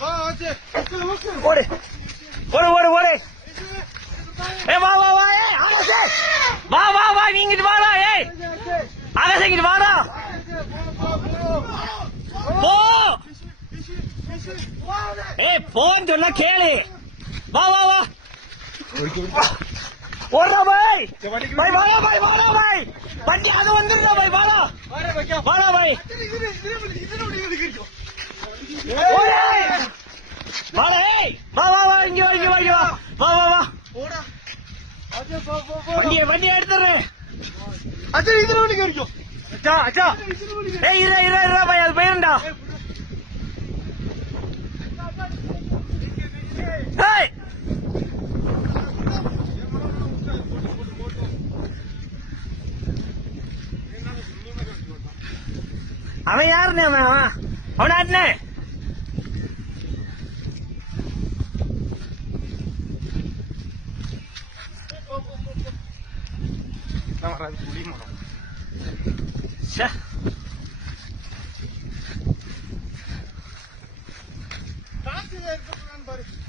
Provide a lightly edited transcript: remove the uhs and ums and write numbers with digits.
ஓடு ஓடு ஓடு ஓடு. ஏ வா வா வா. ஏ ஆகாஷ் வா வா வா. நீங்கிட்டு வாடா. ஏய் ஆகாஷ் இங்கிட்டு வாடா. போ. ஏய் போன்னு சொன்னா கேளு. வா வா வா. ஓடுறா பாய். பாய் வாடா பாய். வாடா பாய். வண்டி அது வந்துருடா பாய். வாடா வாடா பாய். வாடா. ஏய் வா வா வா. இங்க வா இங்க வா இங்க வா. வா வா வா. வண்டியை எடுத்துறேன். அச்சா இதுல வண்டி கிடைக்கும். அச்சா அச்சா. ஏய் இரு இரு இரு பாய். அது போயிருண்டா. ஏய் அவன் யாருன்னு அவன் அவனாட்னே. காசு